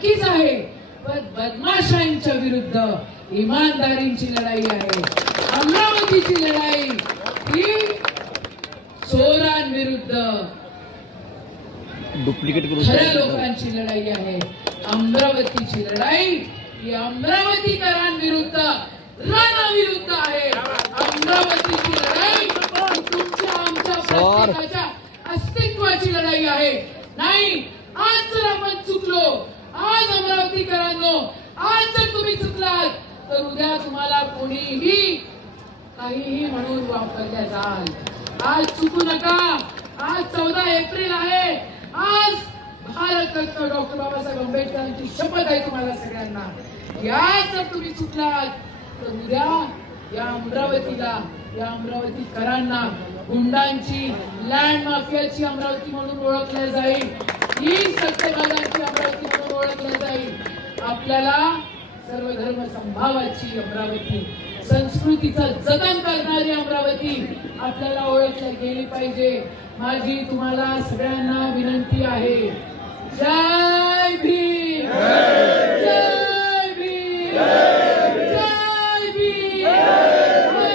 नक्कीच आहे. पण बदमाशांच्या विरुद्ध इमानदारींची लढाई आहे. अमरावतीची लढाई ही चोरांविरुद्ध डुप्लिकेट खऱ्या लोकांची लढाई आहे. अमरावतीची लढाई ही अमरावतीकरांविरुद्ध राणाविरुद्ध आहे. अमरावतीची लढाई तुमच्या आमच्या अस्तित्वाची लढाई आहे. नाही आज जर आपण चुकलो आज अमरावतीकरांनो आज जर तुम्ही चुकलात तर उद्या तुम्हाला कोणीही काहीही म्हणून वापरल्या जाल. आज चुकू नका. आज चौदा एप्रिल आहे. आज भारतरत्न डॉक्टर बाबासाहेब आंबेडकरांची शपथ आहे तुम्हाला सगळ्यांना. याच जर तुम्ही चुकलात तर उद्या या अमरावतीला या अमरावतीकरांना गुंडांची लँड माफियाची अमरावती म्हणून ओळखल्या जाईल. ही सत्य आपल्याला सर्व धर्म संभावाची अमरावती संस्कृतीचं जतन करणारी अमरावती आपल्याला ओळखल्या गेली पाहिजे. माझी तुम्हाला सगळ्यांना विनंती आहे. जय